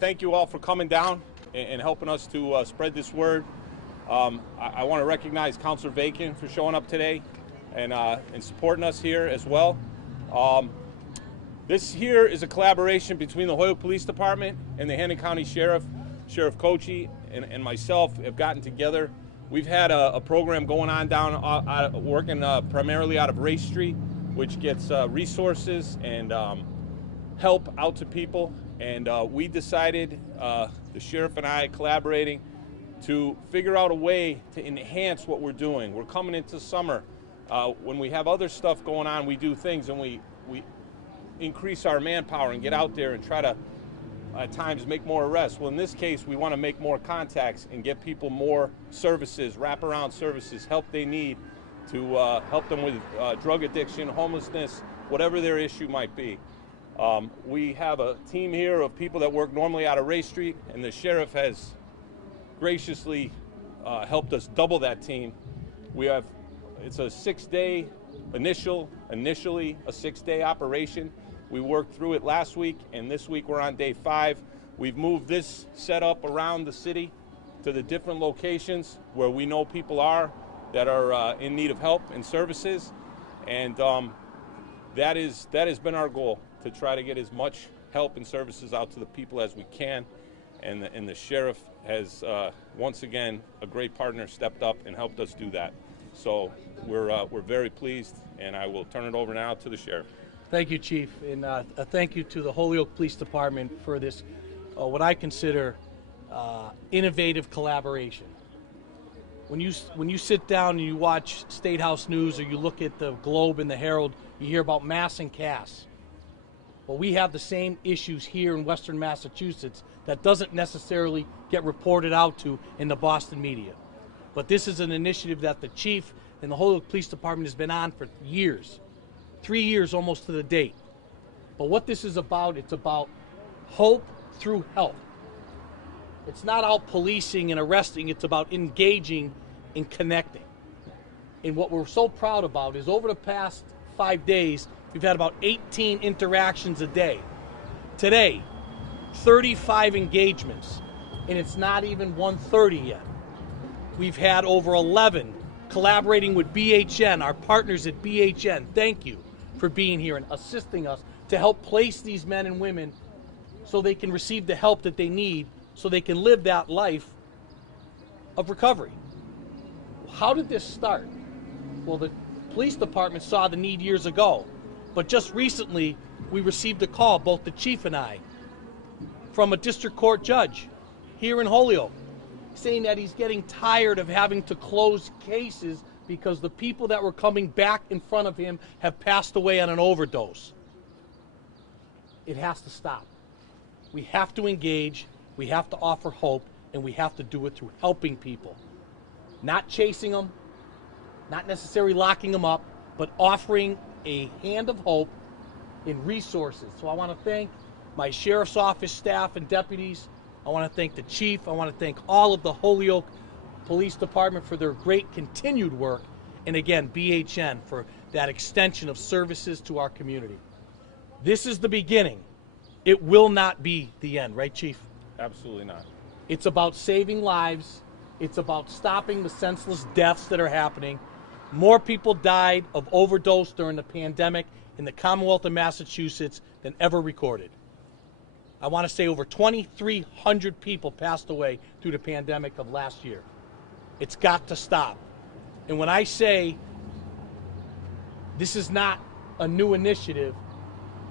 thank you all for coming down and helping us to spread this word. I want to recognize Councilor Bacon for showing up today and supporting us here as well. This here is a collaboration between the Holyoke Police Department and the Hennepin County Sheriff Kochi, and myself have gotten together. We've had a program going on down working primarily out of Race Street, which gets resources and help out to people. And we decided, the sheriff and I collaborating, to figure out a way to enhance what we're doing. We're coming into summer. When we have other stuff going on, we do things and we increase our manpower and get out there and try to, at times, make more arrests. Well, in this case, we want to make more contacts and get people more services, wraparound services, help they need to help them with drug addiction, homelessness, whatever their issue might be. We have a team here of people that work normally out of Race Street, and the sheriff has graciously helped us double that team. It's a 6-day initially a 6-day operation. We worked through it last week, and this week we're on day 5. We've moved this setup around the city to the different locations where we know people are that are in need of help and services, and that has been our goal, to try to get as much help and services out to the people as we can. And the sheriff has once again, a great partner, stepped up and helped us do that. So we're very pleased, and I will turn it over now to the sheriff. Thank you, Chief, and thank you to the Holyoke Police Department for this, what I consider innovative collaboration. When you sit down and you watch State House News, or you look at the Globe and the Herald, you hear about mass and Cass. Well, we have the same issues here in Western Massachusetts that doesn't necessarily get reported out to in the Boston media. But this is an initiative that the Chief and the Holyoke Police Department has been on for years. 3 years almost to the date. But what this is about, it's about hope through help. It's not out policing and arresting, it's about engaging and connecting. And what we're so proud about is over the past 5 days, we've had about 18 interactions a day. Today, 35 engagements, and it's not even 1:30 yet. We've had over 11 collaborating with BHN, our partners at BHN. Thank you for being here and assisting us to help place these men and women so they can receive the help that they need, so they can live that life of recovery. How did this start? Well, the police department saw the need years ago, but just recently we received a call, both the chief and I, from a district court judge here in Holyoke, saying that he's getting tired of having to close cases because the people that were coming back in front of him have passed away on an overdose. It has to stop. We have to engage, we have to offer hope, and we have to do it through helping people. Not chasing them, not necessarily locking them up, but offering a hand of hope in resources. So I want to thank my sheriff's office staff and deputies. I want to thank the chief. I want to thank all of the Holyoke Police Department for their great continued work. And again, BHN for that extension of services to our community. This is the beginning. It will not be the end, right, Chief? Absolutely not. It's about saving lives. It's about stopping the senseless deaths that are happening. More people died of overdose during the pandemic in the Commonwealth of Massachusetts than ever recorded. I want to say over 2,300 people passed away through the pandemic of last year. It's got to stop. And when I say this is not a new initiative,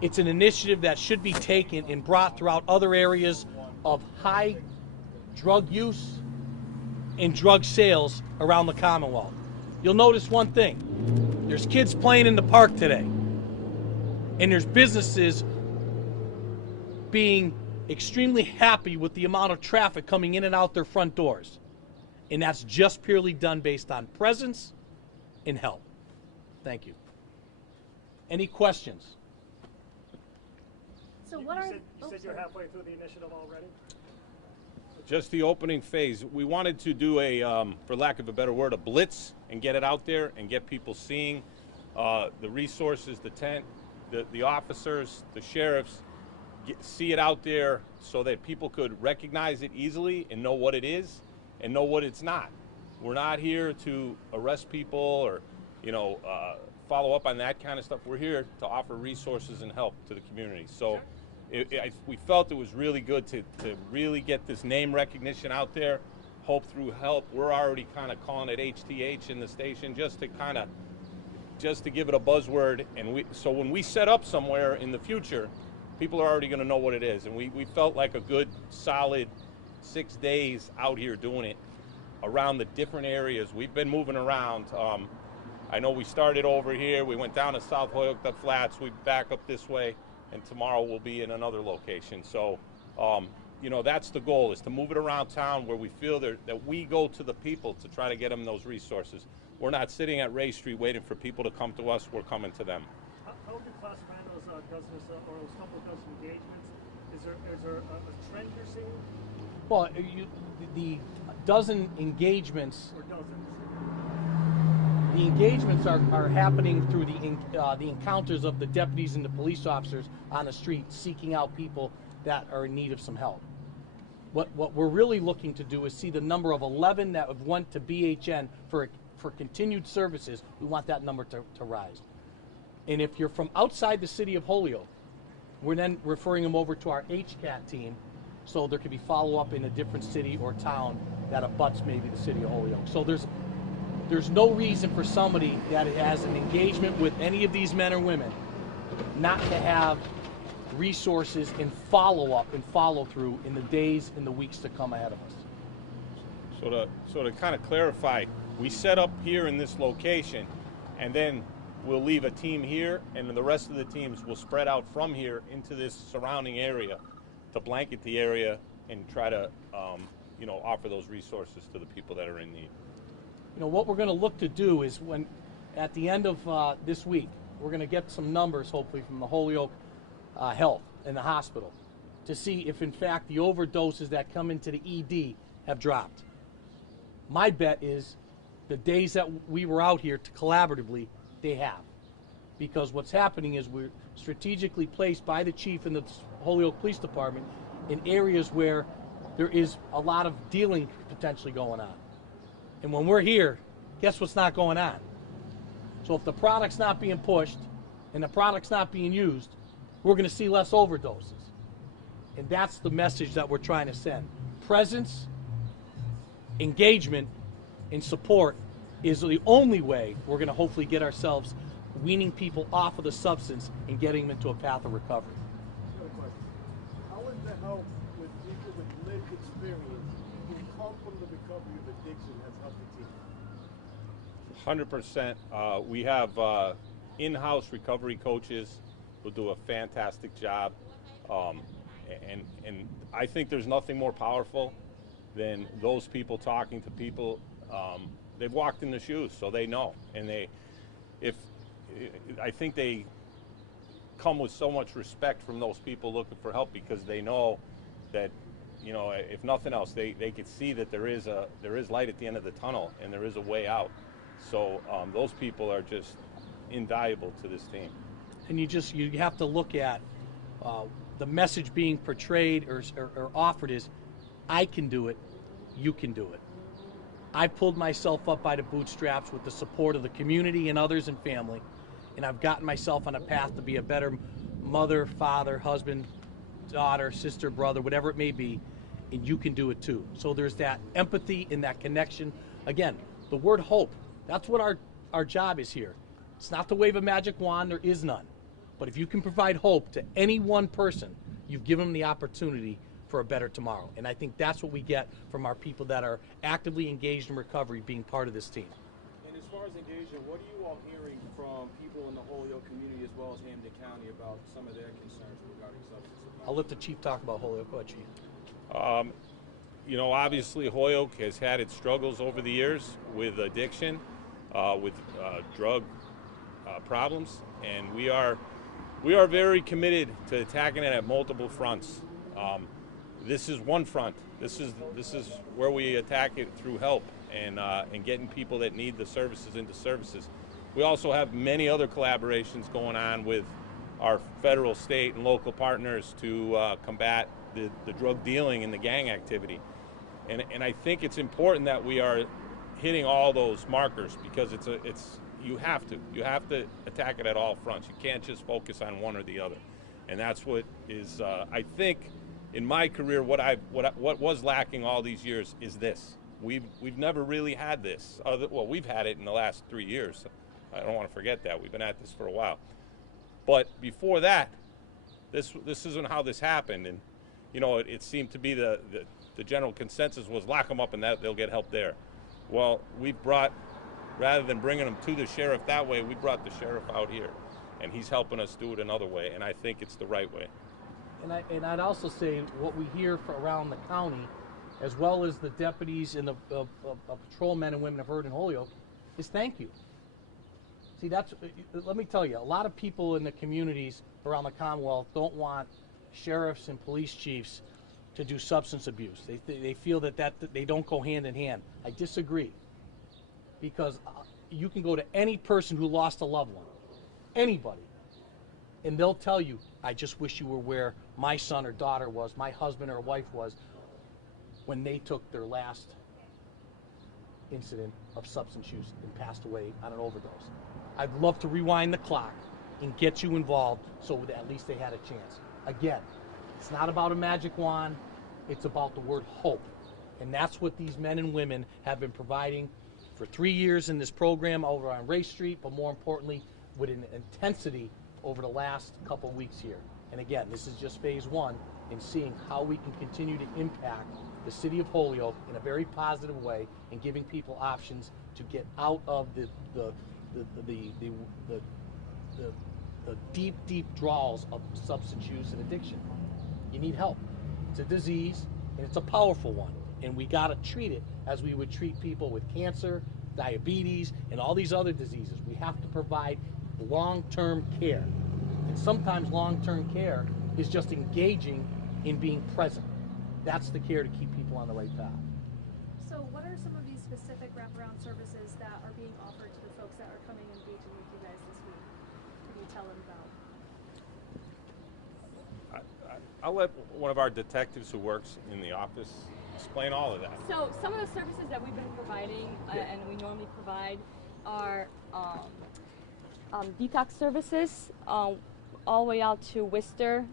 it's an initiative that should be taken and brought throughout other areas of high drug use and drug sales around the Commonwealth. You'll notice one thing. There's kids playing in the park today. And there's businesses being extremely happy with the amount of traffic coming in and out their front doors. And that's just purely done based on presence and help. Thank you. Any questions? So what are you said you're halfway through the initiative already? Just the opening phase. We wanted to do a, for lack of a better word, a blitz and get it out there and get people seeing the resources, the tent, the officers, the sheriffs, see it out there so that people could recognize it easily and know what it is and know what it's not. We're not here to arrest people or, follow up on that kind of stuff. We're here to offer resources and help to the community. So we felt it was really good to really get this name recognition out there. Hope through help. We're already kind of calling it HTH in the station just to give it a buzzword. And so when we set up somewhere in the future, people are already going to know what it is. And we felt like a good solid 6 days out here doing it around the different areas. We've been moving around. I know we started over here. We went down to South Holyoke, the Flats. We back up this way, and tomorrow we'll be in another location. So, that's the goal, is to move it around town where we feel that we go to the people to try to get them those resources. We're not sitting at Ray Street waiting for people to come to us. We're coming to them. How would you classify those dozens or those couple dozen engagements? Is there a trend you're seeing? Well, the dozen engagements. Or dozens? The engagements are happening through the encounters of the deputies and the police officers on the street seeking out people that are in need of some help. What we're really looking to do is see the number of 11 that have went to BHN for continued services. We want that number to rise. And if you're from outside the city of Holyoke, we're then referring them over to our HCAT team, so there could be follow-up in a different city or town that abuts maybe the city of Holyoke. So there's no reason for somebody that has an engagement with any of these men or women not to have resources and follow-up and follow-through in the days and the weeks to come ahead of us. So to kind of clarify, we set up here in this location, and then we'll leave a team here, and then the rest of the teams will spread out from here into this surrounding area to blanket the area and try to offer those resources to the people that are in need. What we're going to look to do is at the end of this week, we're going to get some numbers, hopefully, from the Holyoke Health and the hospital to see if, in fact, the overdoses that come into the ED have dropped. My bet is the days that we were out here collaboratively, they have. Because what's happening is we're strategically placed by the chief and the Holyoke Police Department in areas where there is a lot of dealing potentially going on. And when we're here, guess what's not going on? So if the product's not being pushed and the product's not being used, we're going to see less overdoses. And that's the message that we're trying to send. Presence, engagement, and support is the only way we're going to hopefully get ourselves weaning people off of the substance and getting them into a path of recovery. Another question. How is the help with people with lived experience who come from the recovery of addiction has helped the team? 100%. We have in-house recovery coaches who do a fantastic job. And I think there's nothing more powerful than those people talking to people. They've walked in the shoes, so they know. And I think they come with so much respect from those people looking for help, because they know that, if nothing else, they could see that there is light at the end of the tunnel and there is a way out. So those people are just invaluable to this team. And you have to look at the message being portrayed or offered is, I can do it, you can do it. I pulled myself up by the bootstraps with the support of the community and others and family, and I've gotten myself on a path to be a better mother, father, husband, daughter, sister, brother, whatever it may be, and you can do it too. So there's that empathy and that connection. Again, the word hope, that's what our job is here. It's not to wave a magic wand, there is none. But if you can provide hope to any one person, you've given them the opportunity for a better tomorrow. And I think that's what we get from our people that are actively engaged in recovery being part of this team. And as far as engagement, what are you all hearing from people in the Holyoke community as well as Hampden County about some of their concerns regarding substance abuse? I'll let the chief talk about Holyoke. Go ahead, Chief. Obviously Holyoke has had its struggles over the years with addiction, with drug problems, and we are very committed to attacking it at multiple fronts. This is one front. This is where we attack it through help and getting people that need the services into services. We also have many other collaborations going on with our federal, state, and local partners to combat the drug dealing and the gang activity. And I think it's important that we are hitting all those markers, because you have to attack it at all fronts. You can't just focus on one or the other. And that's what is I think in my career what was lacking all these years is this. We've never really had this. Well, we've had it in the last 3 years. I don't want to forget that. We've been at this for a while. But before that, this isn't how this happened. And you know, it seemed to be the general consensus was lock them up and that they'll get help there. Well, we've brought, rather than bringing them to the sheriff that way, we brought the sheriff out here, and he's helping us do it another way, and I think it's the right way. And I'd also say what we hear around the county, as well as the deputies and the patrolmen and women have heard in Holyoke, is thank you. See, let me tell you, a lot of people in the communities around the Commonwealth don't want sheriffs and police chiefs to do substance abuse. They feel that they don't go hand in hand. I disagree, because you can go to any person who lost a loved one, anybody, and they'll tell you, I just wish you were where my son or daughter was, my husband or wife was, when they took their last incident of substance use and passed away on an overdose. I'd love to rewind the clock and get you involved so that at least they had a chance. Again, it's not about a magic wand, it's about the word hope. And that's what these men and women have been providing for 3 years in this program over on Race Street, but more importantly, with an intensity over the last couple weeks here. And again, this is just phase one in seeing how we can continue to impact the city of Holyoke in a very positive way and giving people options to get out of the deep draws of substance use and addiction. You need help. It's a disease, and it's a powerful one, and we got to treat it as we would treat people with cancer, diabetes, and all these other diseases. We have to provide long-term care, and sometimes long-term care is just engaging in being present. That's the care to keep people on the right path. So what are some of these specific wraparound services that are being offered to the folks that are coming and engaging with you guys this week? Can you tell them about? I'll let one of our detectives who works in the office explain all of that. So some of the services that we've been providing and we normally provide are detox services all the way out to Worcester.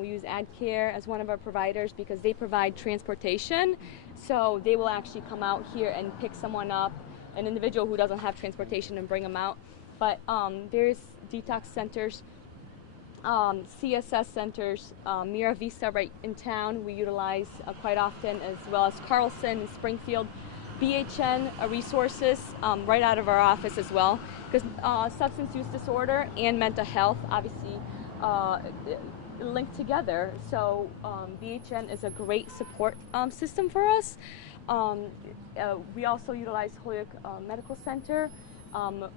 We use AdCare as one of our providers because they provide transportation. So they will actually come out here and pick someone up, an individual who doesn't have transportation, and bring them out. But there's detox centers, CSS centers, Mira Vista right in town we utilize quite often, as well as Carlson and Springfield. BHN resources right out of our office as well, because substance use disorder and mental health obviously linked together. So BHN is a great support system for us. We also utilize Holyoke Medical Center.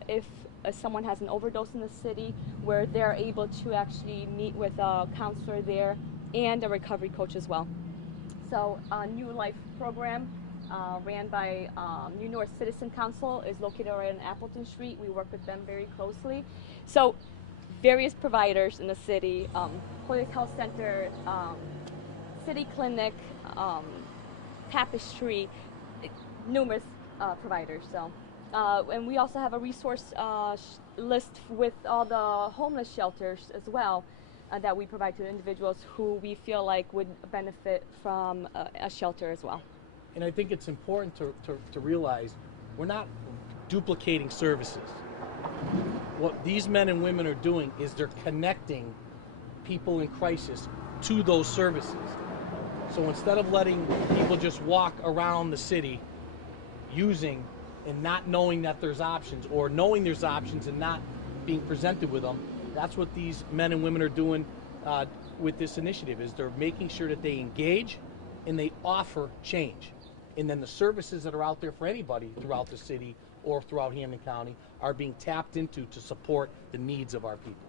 If someone has an overdose in the city, where they're able to actually meet with a counselor there and a recovery coach as well. So New Life program ran by New North Citizen Council is located right on Appleton Street. We work with them very closely. So various providers in the city, Holyoke Health Center, City Clinic, Tapestry, numerous providers. So. And we also have a resource list with all the homeless shelters as well that we provide to individuals who we feel like would benefit from a shelter as well. And I think it's important to realize we're not duplicating services. What these men and women are doing is they're connecting people in crisis to those services. So instead of letting people just walk around the city using and not knowing that there's options, or knowing there's options and not being presented with them, that's what these men and women are doing with this initiative, is they're making sure that they engage and they offer change. And then the services that are out there for anybody throughout the city or throughout Hampden County are being tapped into to support the needs of our people.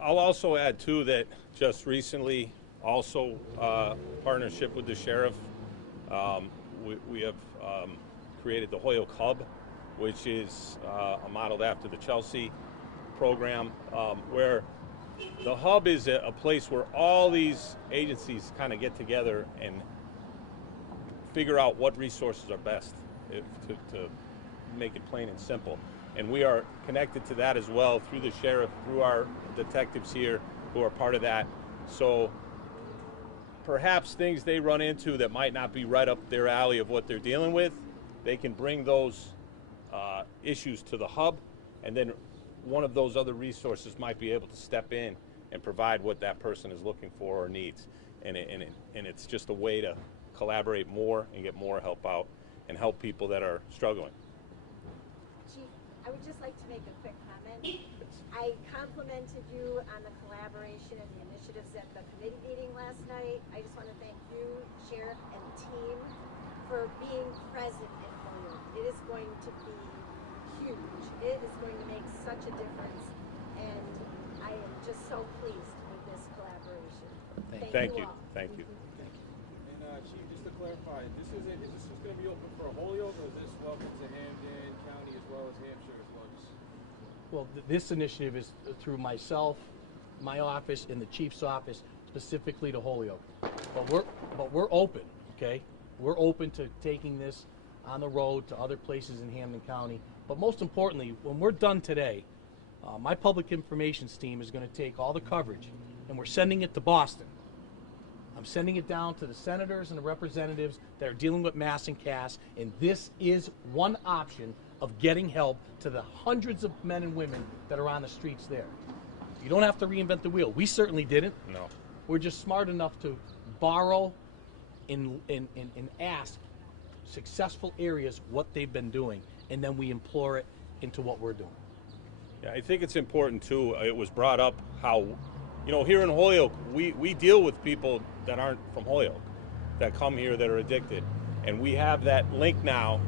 I'll also add too that just recently, also partnership with the sheriff, we have created the Holyoke Hub, which is modeled after the Chelsea program where the hub is a place where all these agencies kind of get together and figure out what resources are best to make it plain and simple. And we are connected to that as well through the sheriff, through our detectives here who are part of that. So perhaps things they run into that might not be right up their alley of what they're dealing with, they can bring those issues to the hub, and then one of those other resources might be able to step in and provide what that person is looking for or needs. And it's just a way to collaborate more and get more help out and help people that are struggling. Chief, I would just like to make a quick comment. I complimented you on the collaboration and the initiatives at the committee meeting last night. I just want to thank you, Sheriff, and team for being present in Holyoke. It is going to be huge. It is going to make such a difference, and I am just so pleased with this collaboration. Thank you all. Thank you. And Chief, just to clarify, is this going to be open for Holyoke, or is this welcome to Hampden County as well as Hampshire as well? Well, this initiative is through myself, my office, and the chief's office, specifically to Holyoke. But we're open, okay? We're open to taking this on the road to other places in Hampden County. But most importantly, when we're done today, my public informations team is going to take all the coverage, and we're sending it to Boston. I'm sending it down to the senators and the representatives that are dealing with mass and CAS, and this is one option of getting help to the hundreds of men and women that are on the streets there. You don't have to reinvent the wheel. We certainly didn't. No. We're just smart enough to borrow and ask successful areas what they've been doing, and then we implore it into what we're doing. Yeah, I think it's important too. It was brought up how, here in Holyoke, we deal with people that aren't from Holyoke, that come here that are addicted. And we have that link now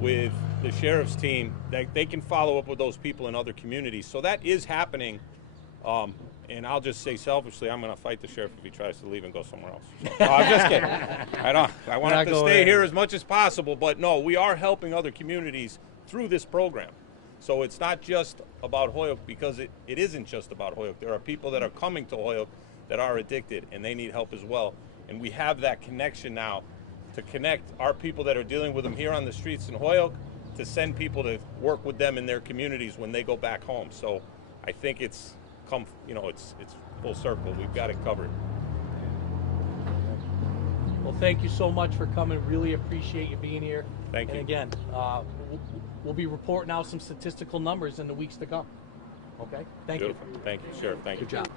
with the sheriff's team that they can follow up with those people in other communities. So that is happening. And I'll just say selfishly, I'm going to fight the sheriff if he tries to leave and go somewhere else. No, I'm just kidding. I want him to stay here as much as possible. But no, we are helping other communities through this program. So it's not just about Holyoke, because it isn't just about Holyoke. There are people that are coming to Holyoke that are addicted, and they need help as well. And we have that connection now to connect our people that are dealing with them here on the streets in Holyoke to send people to work with them in their communities when they go back home. So I think it's come, it's full circle. We've got it covered. Well, thank you so much for coming. Really appreciate you being here. Thank you. And again, we'll be reporting out some statistical numbers in the weeks to come. Okay? Thank you. Thank you, Sheriff. Thank you. Good job.